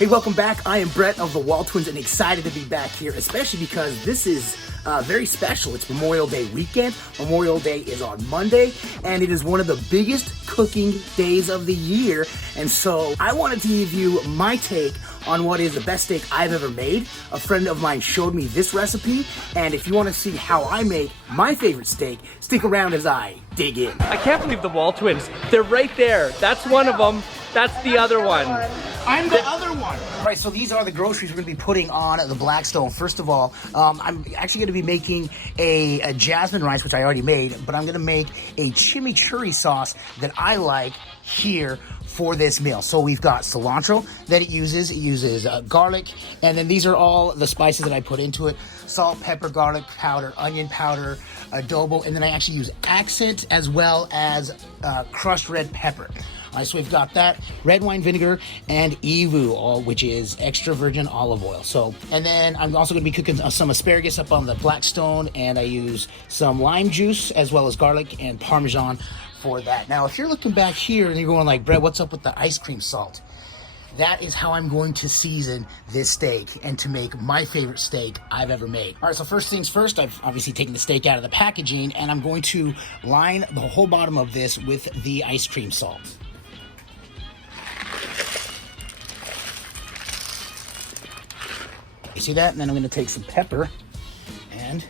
Hey, welcome back. I am Brett of the WALTWINS and excited to be back here, especially because this is very special. It's Memorial Day weekend. Memorial Day is on Monday, and it is one of the biggest cooking days of the year. And so I wanted to give you my take on what is the best steak I've ever made. A friend of mine showed me this recipe, and if you want to see how I make my favorite steak, stick around as I dig in. I can't believe the WALTWINS. They're right there. That's one of them. That's the other one. I'm the other one. All right, so these are the groceries we're going to be putting on the Blackstone. First of all, I'm actually going to be making a jasmine rice, which I already made, but I'm going to make a chimichurri sauce that I like here for this meal. So we've got cilantro that it uses. It uses garlic, and then these are all the spices that I put into it. Salt, pepper, garlic powder, onion powder, adobo, and then I actually use accent as well as crushed red pepper. All right, so we've got that, red wine vinegar, and evu, which is extra virgin olive oil. So, and then I'm also going to be cooking some asparagus up on the Blackstone, and I use some lime juice as well as garlic and Parmesan for that. Now, if you're looking back here and you're going like, Brett, what's up with the ice cream salt? That is how I'm going to season this steak and to make my favorite steak I've ever made. All right, so first things first, I've obviously taken the steak out of the packaging, and I'm going to line the whole bottom of this with the ice cream salt. You see that? And then I'm going to take some pepper and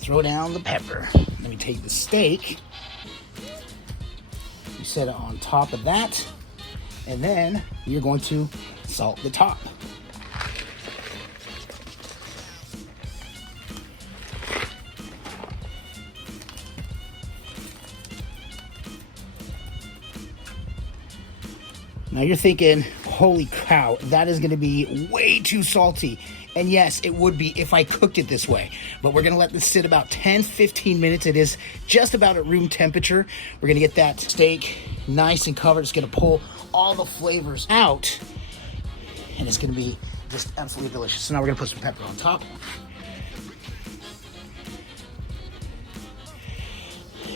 throw down the pepper. Then we take the steak, you set it on top of that, and then you're going to salt the top. Now you're thinking, holy cow, that is going to be way too salty. And yes, it would be if I cooked it this way. But we're going to let this sit about 10-15 minutes. It is just about at room temperature. We're going to get that steak nice and covered. It's going to pull all the flavors out. And it's going to be just absolutely delicious. So now we're going to put some pepper on top.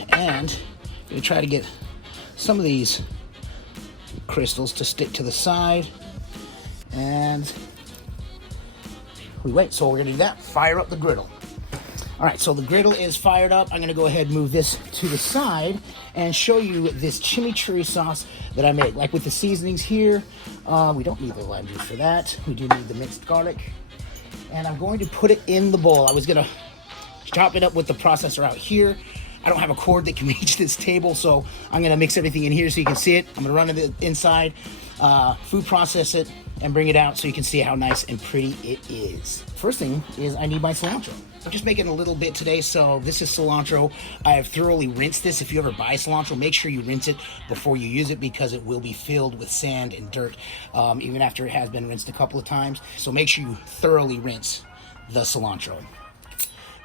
And I'm going to try to get some of these crystals to stick to the side, and we wait. So we're gonna do that. Fire up the griddle. All right, so the griddle is fired up. I'm gonna go ahead and move this to the side and show you this chimichurri sauce that I made. Like with the seasonings here, we don't need the lime juice for that. We do need the minced garlic, and I'm going to put it in the bowl. I was gonna chop it up with the processor out here. I don't have a cord that can reach this table, so I'm gonna mix everything in here so you can see it. I'm gonna run it inside, food process it, and bring it out so you can see how nice and pretty it is. First thing is I need my cilantro. I'm just making a little bit today, so this is cilantro. I have thoroughly rinsed this. If you ever buy cilantro, make sure you rinse it before you use it because it will be filled with sand and dirt, even after it has been rinsed a couple of times. So make sure you thoroughly rinse the cilantro.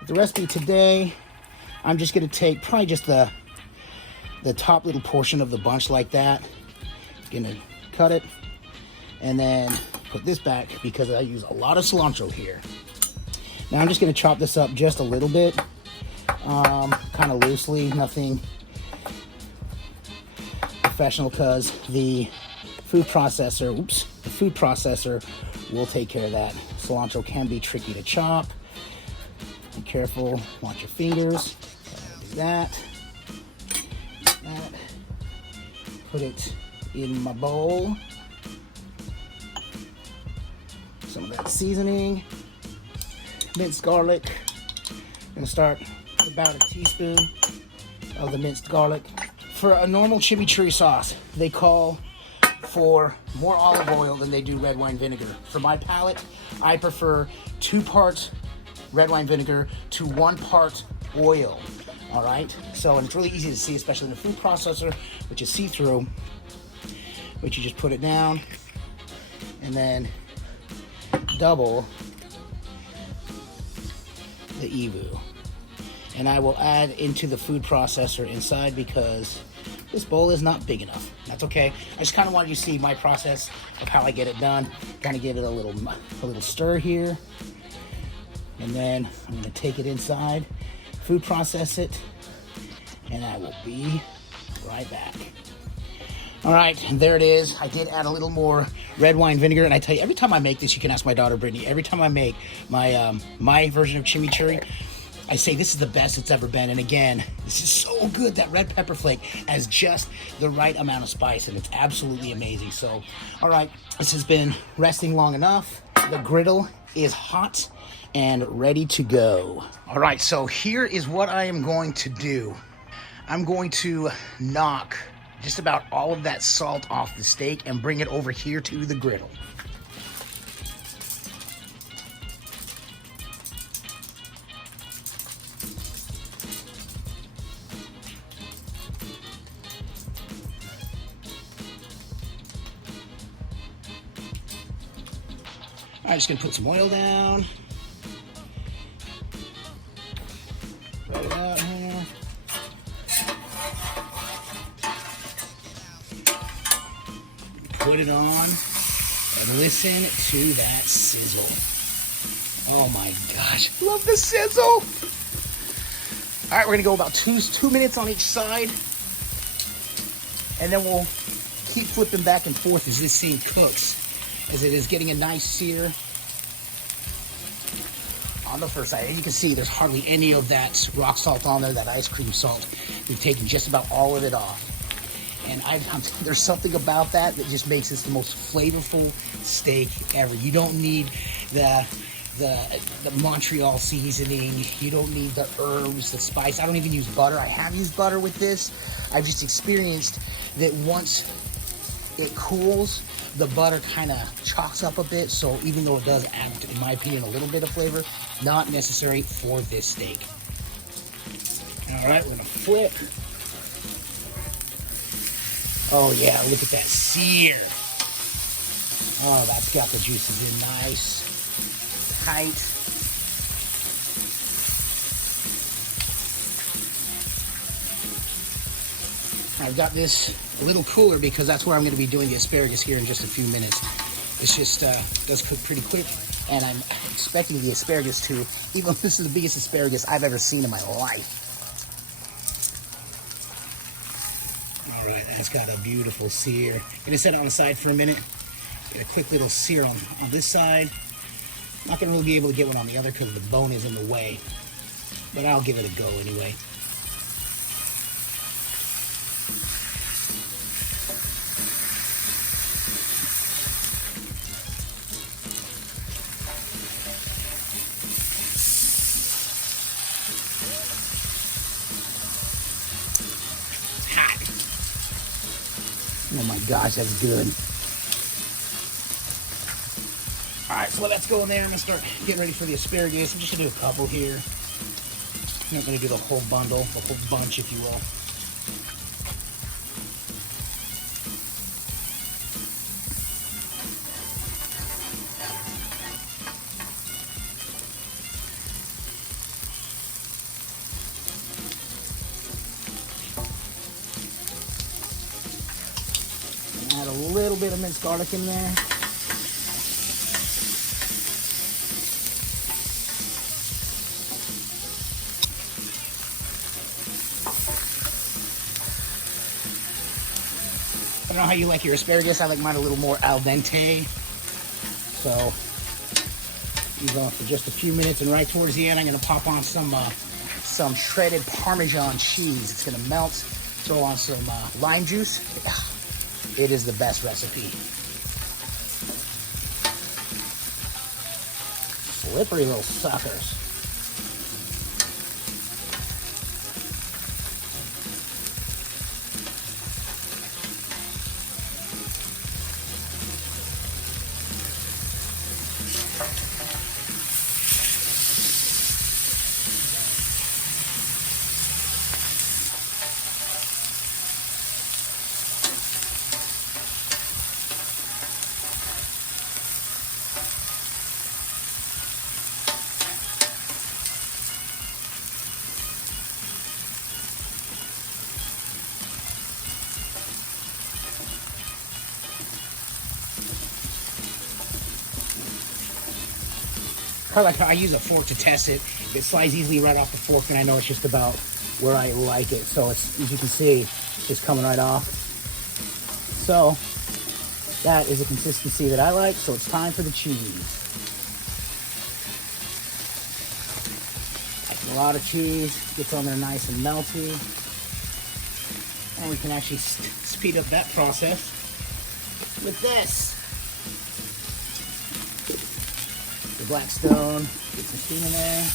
The recipe today, I'm just going to take probably just the top little portion of the bunch like that. Going to cut it and then put this back because I use a lot of cilantro here. Now I'm just going to chop this up just a little bit, kind of loosely, nothing professional because the food processor will take care of that. Cilantro can be tricky to chop. Be careful, watch your fingers. That, put it in my bowl. Some of that seasoning, minced garlic. I'm gonna start with about a teaspoon of the minced garlic. For a normal chimichurri sauce, they call for more olive oil than they do red wine vinegar. For my palate, I prefer 2 parts red wine vinegar to 1 part oil. All right, so, and it's really easy to see, especially in a food processor, which is see-through, which you just put it down and then double the evu. And I will add into the food processor inside because this bowl is not big enough. That's okay. I just kind of wanted you to see my process of how I get it done. Kind of give it a little stir here. And then I'm going to take it inside, food process it, and I will be right back. All right, and there it is. I did add a little more red wine vinegar, and I tell you, every time I make this, you can ask my daughter Brittany. Every time I make my my version of chimichurri, I say this is the best it's ever been. And again, this is so good. That red pepper flake has just the right amount of spice, and it's absolutely amazing. So, all right, this has been resting long enough. The griddle is hot and ready to go. All right, so here is what I am going to do. I'm going to knock just about all of that salt off the steak and bring it over here to the griddle. I'm just gonna put some oil down. Spread it out here. Put it on and listen to that sizzle. Oh my gosh, love the sizzle. All right, we're gonna go about two minutes on each side, and then we'll keep flipping back and forth as this thing cooks, as it is getting a nice sear on the first side. And you can see there's hardly any of that rock salt on there, that ice cream salt. We've taken just about all of it off. And there's something about that just makes this the most flavorful steak ever. You don't need the Montreal seasoning. You don't need the herbs, the spice. I don't even use butter. I have used butter with this. I've just experienced that once it cools, the butter kind of chalks up a bit. So even though it does add, in my opinion, a little bit of flavor, not necessary for this steak. All right, we're gonna flip. Oh yeah, look at that sear. Oh, that's got the juices in nice, tight. I've got this a little cooler because that's where I'm going to be doing the asparagus here in just a few minutes. It's just does cook pretty quick, and I'm expecting the asparagus to, even though this is the biggest asparagus I've ever seen in my life. All right, that's got a beautiful sear. Gonna set it on the side for a minute. Get a quick little sear on this side. Not gonna really be able to get one on the other because the bone is in the way, but I'll give it a go anyway. Oh my gosh, that's good. All right, so let that's go in there. I'm gonna start getting ready for the asparagus. I'm just gonna do a couple here. I'm not gonna do the whole bundle, the whole bunch, if you will. Add a little bit of minced garlic in there. I don't know how you like your asparagus. I like mine a little more al dente. So these on for just a few minutes, and right towards the end, I'm gonna pop on some shredded Parmesan cheese. It's gonna melt. Throw on some lime juice. It is the best recipe. Slippery little suckers. I use a fork to test it. It slides easily right off the fork, and I know it's just about where I like it. So it's, as you can see, it's just coming right off. So that is a consistency that I like, so it's time for the cheese. A lot of cheese gets on there nice and melty. And we can actually speed up that process with this. The Blackstone, get some steam in there.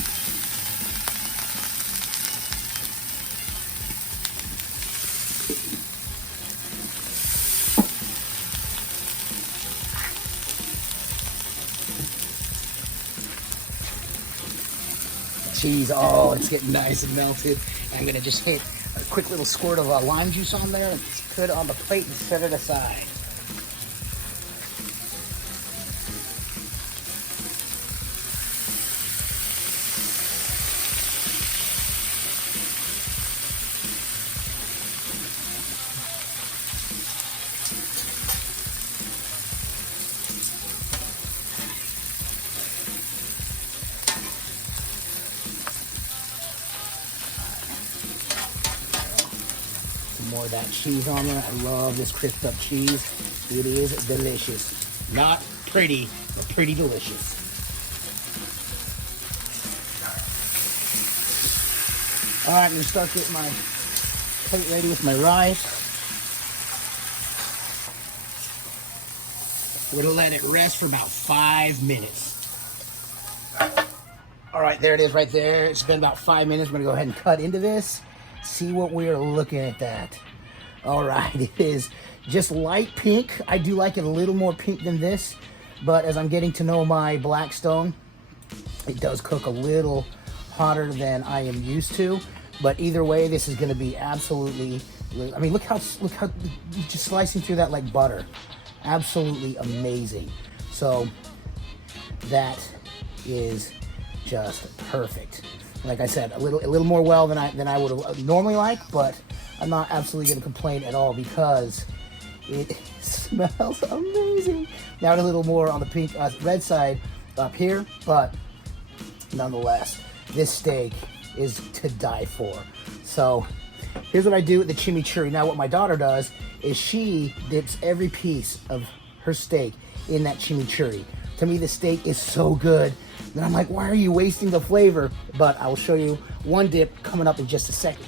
Cheese, oh, it's getting nice and melted. I'm gonna just hit a quick little squirt of lime juice on there and put it on the plate and set it aside. More of that cheese on there. I love this crisped up cheese. It is delicious. Not pretty, but pretty delicious. All right, I'm gonna start getting my plate ready with my rice. We're gonna let it rest for about 5 minutes. All right, there it is right there. It's been about 5 minutes. We're gonna go ahead and cut into this. See what we're looking at that. All right, it is just light pink. I do like it a little more pink than this, but as I'm getting to know my Blackstone, it does cook a little hotter than I am used to. But either way, this is gonna be absolutely, I mean, look how just slicing through that like butter. Absolutely amazing. So that is just perfect. Like I said, a little more well than I would have normally like, but I'm not absolutely going to complain at all because it smells amazing. Now a little more on the pink red side up here, but nonetheless, this steak is to die for. So here's what I do with the chimichurri. Now what my daughter does is she dips every piece of her steak in that chimichurri. To me, the steak is so good. And I'm like, why are you wasting the flavor? But I will show you one dip coming up in just a second.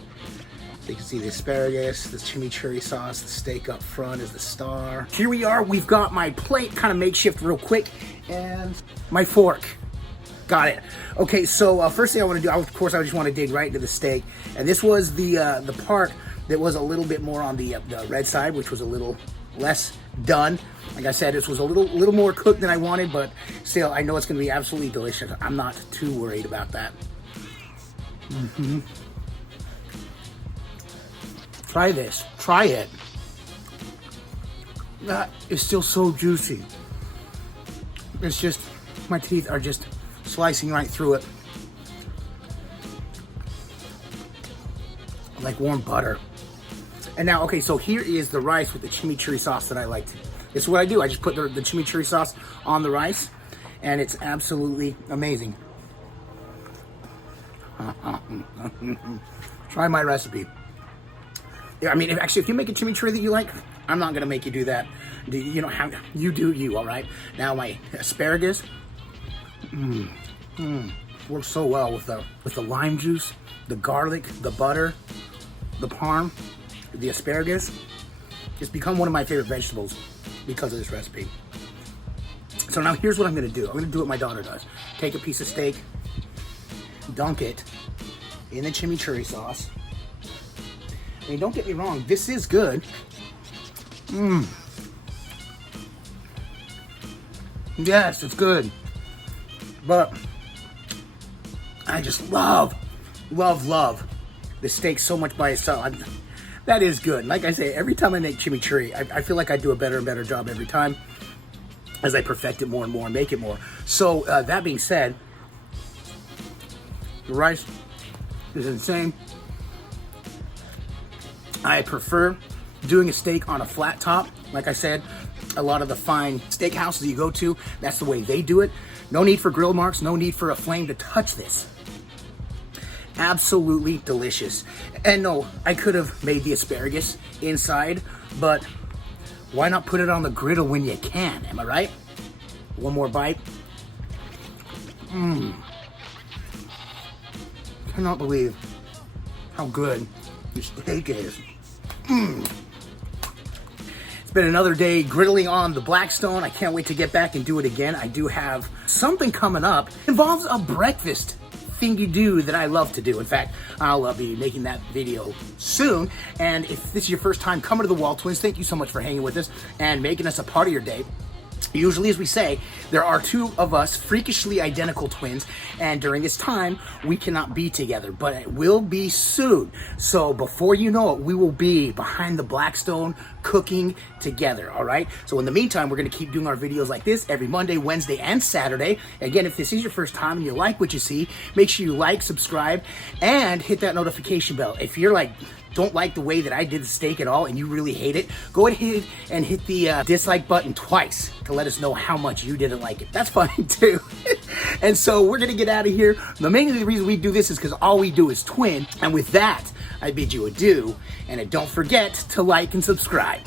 So you can see the asparagus, the chimichurri sauce, the steak up front is the star. Here we are, we've got my plate, kind of makeshift real quick, and my fork. Got it. Okay, so first thing I want to do, of course, I just want to dig right into the steak. And this was the part that was a little bit more on the red side, which was a little less done. Like I said, this was a little more cooked than I wanted, but still, I know it's going to be absolutely delicious. I'm not too worried about that. Try this. Try it. That is still so juicy. It's just, my teeth are just slicing right through it. Like warm butter. And now, okay, so here is the rice with the chimichurri sauce that I like to. This is what I do. I just put the chimichurri sauce on the rice, and it's absolutely amazing. Try my recipe. I mean, if you make a chimichurri that you like, I'm not gonna make you do that. You know how you do you, all right? Now my asparagus, works so well with the lime juice, the garlic, the butter, the parm, the asparagus. It's become one of my favorite vegetables because of this recipe. So now here's what I'm gonna do. I'm gonna do what my daughter does. Take a piece of steak, dunk it in the chimichurri sauce. I mean, don't get me wrong, this is good. Yes, it's good. But I just love the steak so much by itself. That is good. Like I say, every time I make chimichurri, I feel like I do a better and better job every time as I perfect it more and more and make it more. So that being said, the rice is insane. I prefer doing a steak on a flat top. Like I said, a lot of the fine steak houses you go to, that's the way they do it. No need for grill marks, no need for a flame to touch this. Absolutely delicious. And no, I could have made the asparagus inside, but why not put it on the griddle when you can? Am I right? One more bite. Cannot believe how good this steak is. It's been another day griddling on the Blackstone. I can't wait to get back and do it again. I do have something coming up. It involves a breakfast thingy-do that I love to do. In fact, I'll be making that video soon. And if this is your first time coming to the WALTWINS, thank you so much for hanging with us and making us a part of your day. Usually, as we say, there are two of us freakishly identical twins, and during this time, we cannot be together, but it will be soon. So before you know it, we will be behind the Blackstone cooking together, all right? So in the meantime, we're gonna keep doing our videos like this every Monday, Wednesday, and Saturday. Again, if this is your first time and you like what you see, make sure you like, subscribe, and hit that notification bell. If you're like, don't like the way that I did the steak at all and you really hate it, go ahead and hit the dislike button twice to let us know how much you didn't like it. That's fine too. And so we're gonna get out of here. The main reason we do this is because all we do is twin. And with that, I bid you adieu. And don't forget to like and subscribe.